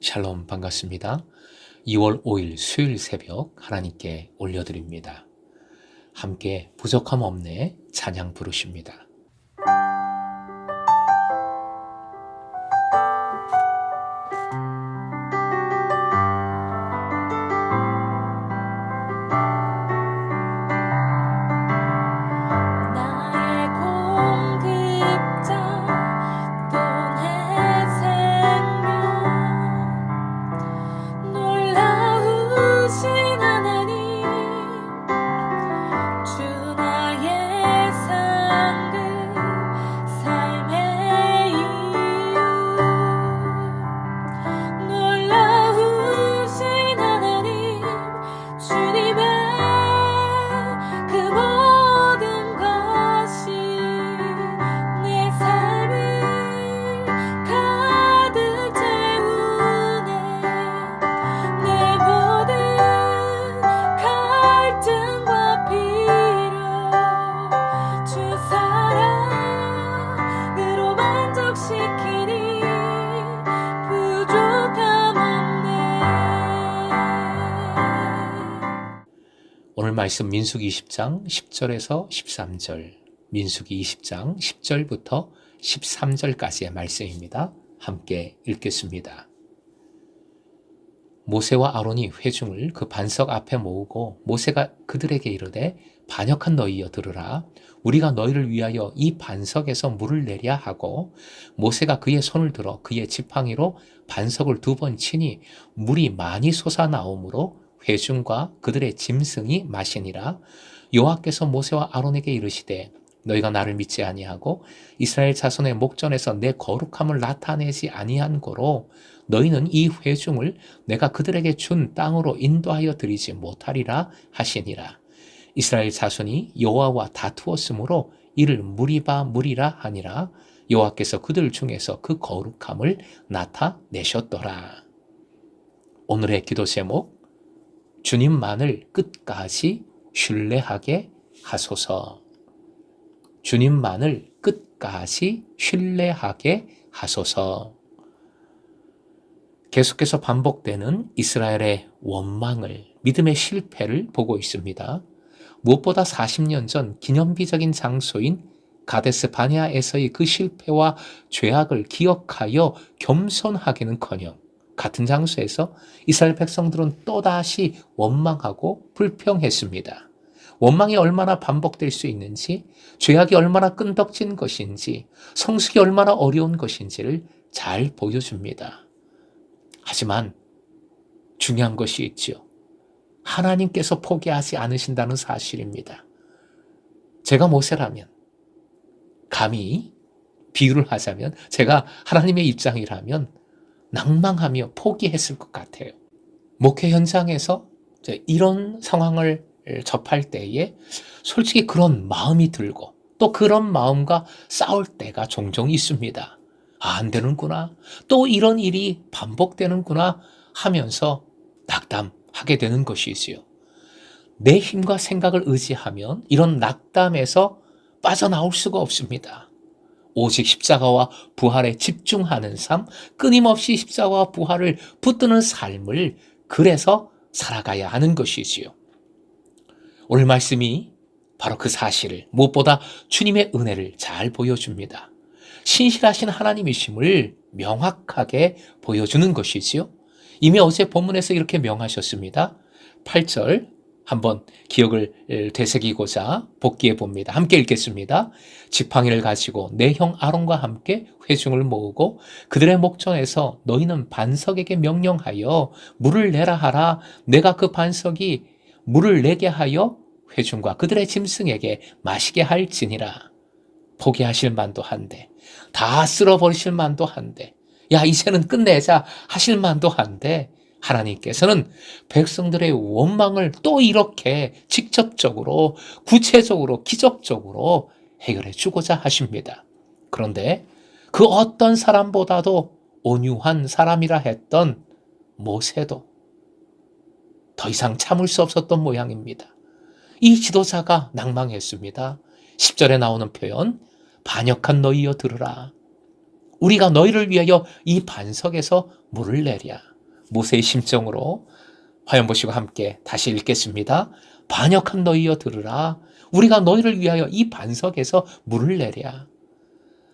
샬롬 반갑습니다. 2월 5일 수요일 새벽 하나님께 올려드립니다. 함께 부족함 없네 찬양 부르십니다. 나의 공급자 또 내 생명 놀라우신 하나님 주 나의 상급 삶의 이유 놀라우신 하나님 주님의 그 모든 것이 내 삶을 가득 채우네 내 모든 갈증과 필요 주 사랑으로 만족시키니 부족함 없네. 오늘 말씀 민수기 20장 10절에서 13절, 민수기 20장 10절부터 13절까지의 말씀입니다. 함께 읽겠습니다. 모세와 아론이 회중을 그 반석 앞에 모으고 모세가 그들에게 이르되 반역한 너희여 들으라. 우리가 너희를 위하여 이 반석에서 물을 내랴 하고 모세가 그의 손을 들어 그의 지팡이로 반석을 2번 치니 물이 많이 솟아나오므로 회중과 그들의 짐승이 마시니라. 여호와께서 모세와 아론에게 이르시되 너희가 나를 믿지 아니하고 이스라엘 자손의 목전에서 내 거룩함을 나타내지 아니한 고로 너희는 이 회중을 내가 그들에게 준 땅으로 인도하여 드리지 못하리라 하시니라. 이스라엘 자손이 여호와와 다투었으므로 이를 무리라 하니라. 여호와께서 그들 중에서 그 거룩함을 나타내셨더라. 오늘의 기도 제목, 주님만을 끝까지 신뢰하게 하소서. 주님만을 끝까지 신뢰하게 하소서. 계속해서 반복되는 이스라엘의 원망을, 믿음의 실패를 보고 있습니다. 무엇보다 40년 전 기념비적인 장소인 가데스 바네아에서의 그 실패와 죄악을 기억하여 겸손하기는커녕 같은 장소에서 이스라엘 백성들은 또다시 원망하고 불평했습니다. 원망이 얼마나 반복될 수 있는지, 죄악이 얼마나 끈덕진 것인지, 성숙이 얼마나 어려운 것인지를 잘 보여줍니다. 하지만 중요한 것이 있죠. 하나님께서 포기하지 않으신다는 사실입니다. 제가 모세라면, 감히 비유를 하자면, 제가 하나님의 입장이라면 낭망하며 포기했을 것 같아요. 목회 현장에서 이런 상황을 접할 때에 솔직히 그런 마음이 들고 또 그런 마음과 싸울 때가 종종 있습니다. 안 되는구나. 또 이런 일이 반복되는구나 하면서 낙담하게 되는 것이지요. 내 힘과 생각을 의지하면 이런 낙담에서 빠져나올 수가 없습니다. 오직 십자가와 부활에 집중하는 삶, 끊임없이 십자가와 부활을 붙드는 삶을 그래서 살아가야 하는 것이지요. 오늘 말씀이 바로 그 사실을, 무엇보다 주님의 은혜를 잘 보여줍니다. 신실하신 하나님이심을 명확하게 보여주는 것이지요. 이미 어제 본문에서 이렇게 명하셨습니다. 8절 한번 기억을 되새기고자 복기해 봅니다. 함께 읽겠습니다. 지팡이를 가지고 내 형 아론과 함께 회중을 모으고 그들의 목전에서 너희는 반석에게 명령하여 물을 내라 하라. 내가 그 반석이 물을 내게 하여 회중과 그들의 짐승에게 마시게 할지니라. 포기하실 만도 한데, 다 쓸어버리실 만도 한데, 야 이제는 끝내자 하실 만도 한데, 하나님께서는 백성들의 원망을 또 이렇게 직접적으로, 구체적으로, 기적적으로 해결해 주고자 하십니다. 그런데 그 어떤 사람보다도 온유한 사람이라 했던 모세도 더 이상 참을 수 없었던 모양입니다. 이 지도자가 낭망했습니다. 10절에 나오는 표현, 반역한 너희여 들으라. 우리가 너희를 위하여 이 반석에서 물을 내랴. 모세의 심정으로 화면 보시고 함께 다시 읽겠습니다. 반역한 너희여 들으라. 우리가 너희를 위하여 이 반석에서 물을 내랴.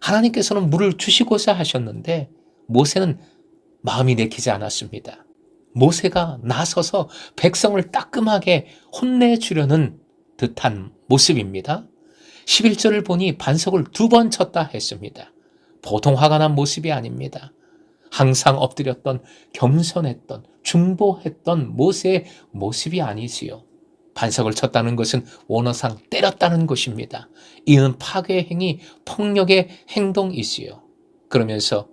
하나님께서는 물을 주시고자 하셨는데 모세는 마음이 내키지 않았습니다. 모세가 나서서 백성을 따끔하게 혼내주려는 듯한 모습입니다. 11절을 보니 반석을 2번 쳤다 했습니다. 보통 화가 난 모습이 아닙니다. 항상 엎드렸던, 겸손했던, 중보했던 모세의 모습이 아니지요. 반석을 쳤다는 것은 원어상 때렸다는 것입니다. 이는 파괴 행위, 폭력의 행동이지요. 그러면서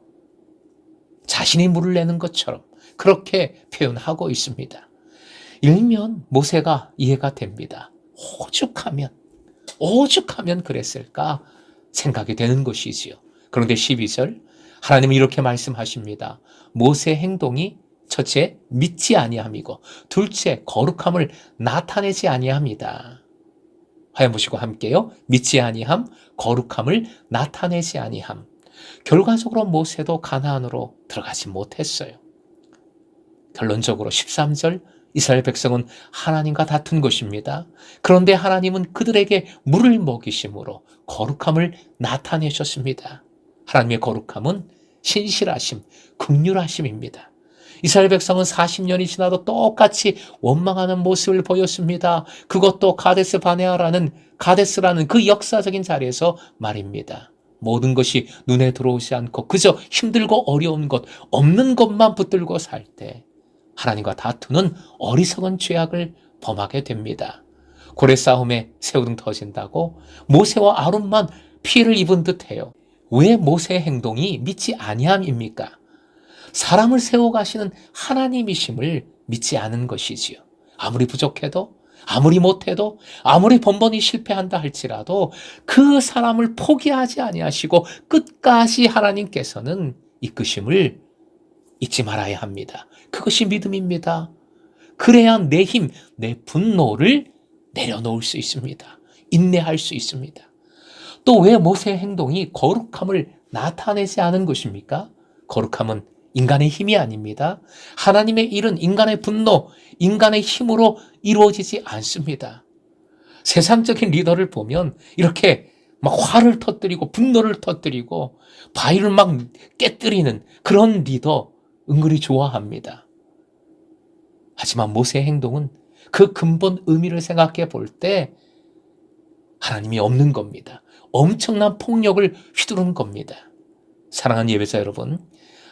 자신이 물을 내는 것처럼 그렇게 표현하고 있습니다. 일면 모세가 이해가 됩니다. 오죽하면 그랬을까 생각이 되는 것이지요. 그런데 12절 하나님은 이렇게 말씀하십니다. 모세의 행동이 첫째 믿지 아니함이고 둘째 거룩함을 나타내지 아니함이다. 화면 보시고 함께요. 믿지 아니함, 거룩함을 나타내지 아니함. 결과적으로 모세도 가나안으로 들어가지 못했어요. 결론적으로 13절 이스라엘 백성은 하나님과 다툰 것입니다. 그런데 하나님은 그들에게 물을 먹이심으로 거룩함을 나타내셨습니다. 하나님의 거룩함은 신실하심, 긍휼하심입니다. 이스라엘 백성은 40년이 지나도 똑같이 원망하는 모습을 보였습니다. 그것도 가데스 바네아라는 가데스라는 그 역사적인 자리에서 말입니다. 모든 것이 눈에 들어오지 않고 그저 힘들고 어려운 것, 없는 것만 붙들고 살 때 하나님과 다투는 어리석은 죄악을 범하게 됩니다. 고래 싸움에 새우등 터진다고 모세와 아론만 피해를 입은 듯해요. 왜 모세의 행동이 믿지 아니함입니까? 사람을 세워가시는 하나님이심을 믿지 않은 것이지요. 아무리 부족해도, 아무리 못해도, 아무리 번번이 실패한다 할지라도 그 사람을 포기하지 아니하시고 끝까지 하나님께서는 이끄심을 잊지 말아야 합니다. 그것이 믿음입니다. 그래야 내 힘, 내 분노를 내려놓을 수 있습니다. 인내할 수 있습니다. 또 왜 모세의 행동이 거룩함을 나타내지 않은 것입니까? 거룩함은 인간의 힘이 아닙니다. 하나님의 일은 인간의 분노, 인간의 힘으로 이루어지지 않습니다. 세상적인 리더를 보면 이렇게 막 화를 터뜨리고 분노를 터뜨리고 바위를 막 깨뜨리는 그런 리더 은근히 좋아합니다. 하지만 모세의 행동은 그 근본 의미를 생각해 볼 때 하나님이 없는 겁니다. 엄청난 폭력을 휘두른 겁니다. 사랑하는 예배자 여러분,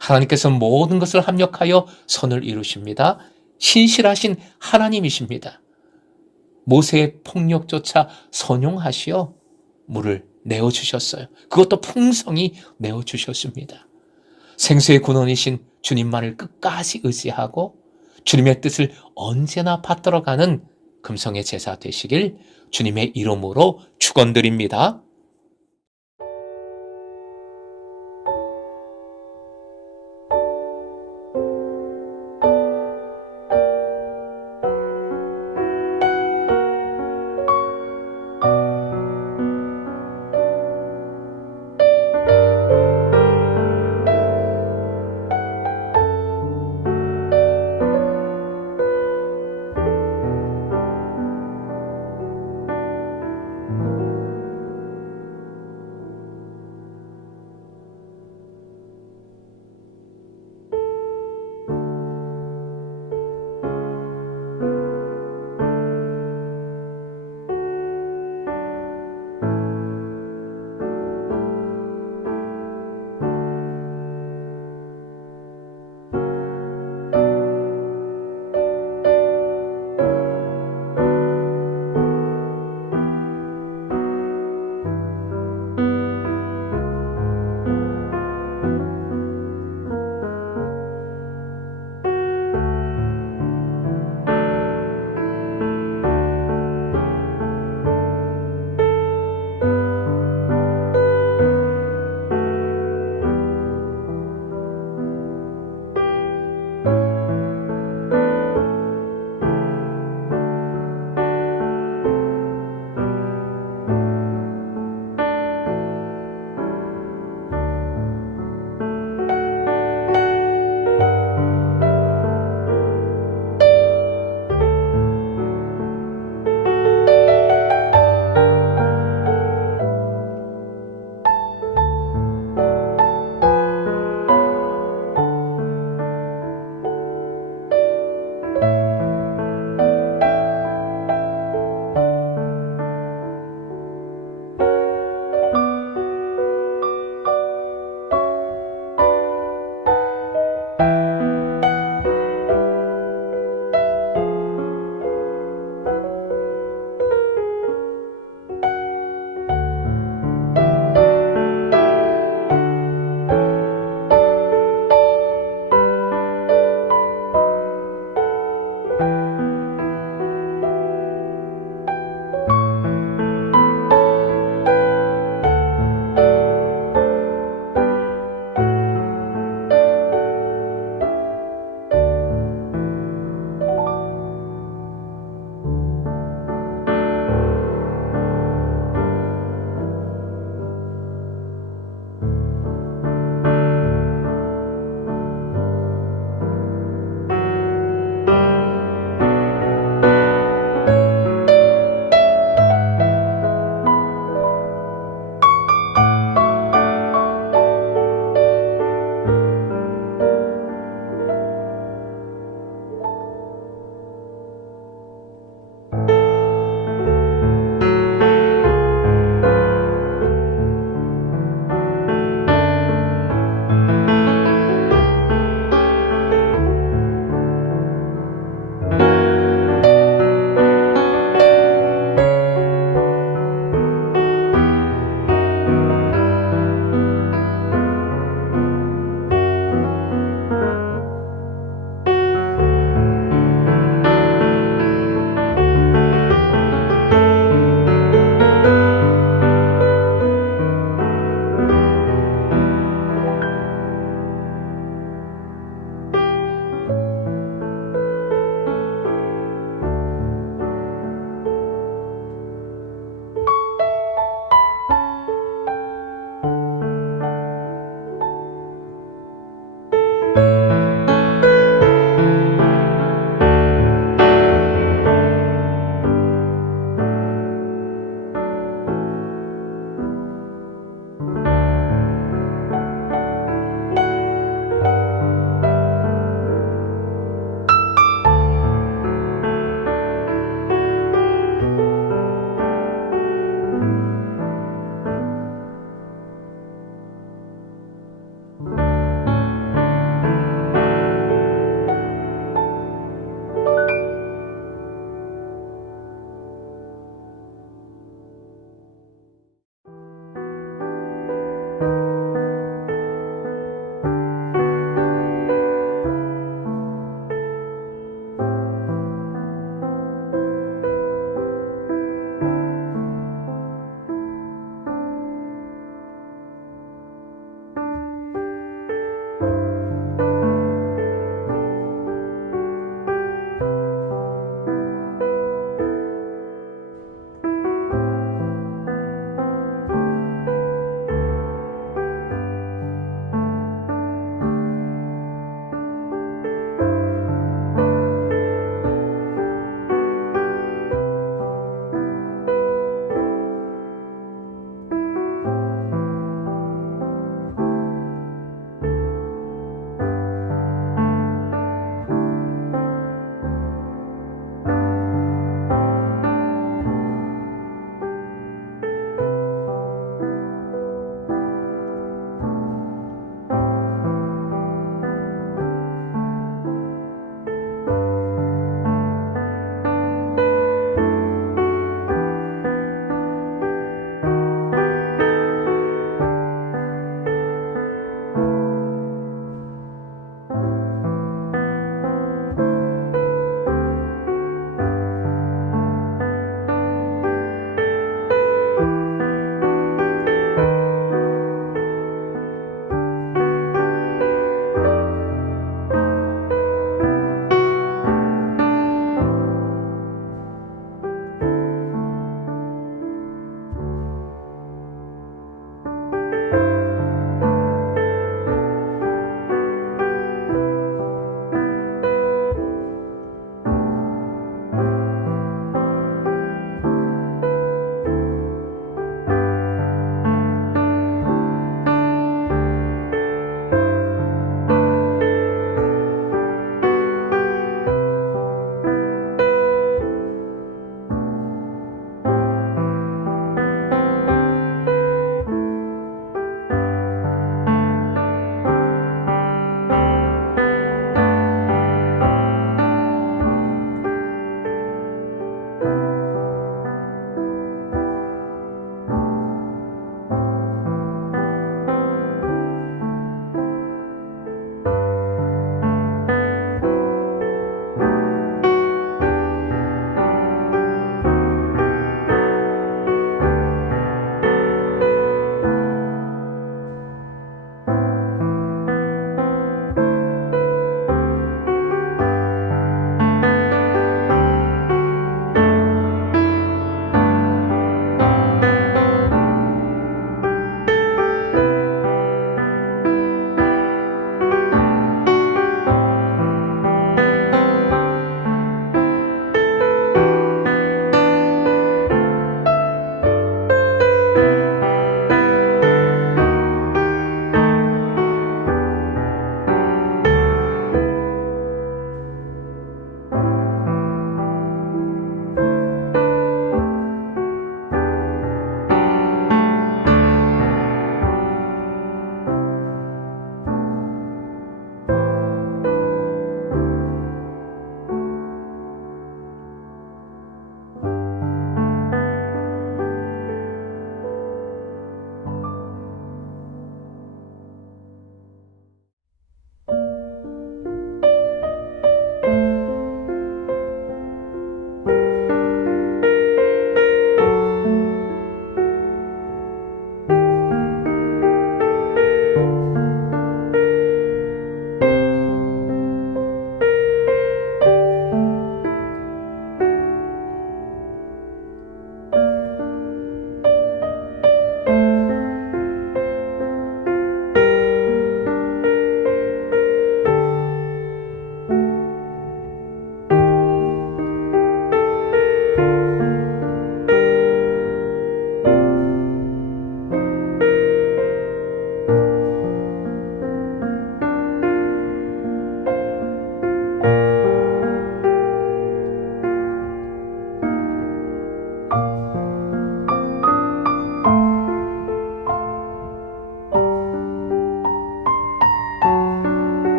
하나님께서는 모든 것을 합력하여 선을 이루십니다. 신실하신 하나님이십니다. 모세의 폭력조차 선용하시어 물을 내어주셨어요. 그것도 풍성히 내어주셨습니다. 생수의 근원이신 주님만을 끝까지 의지하고 주님의 뜻을 언제나 받들어가는 금성의 제사 되시길 주님의 이름으로 축원드립니다.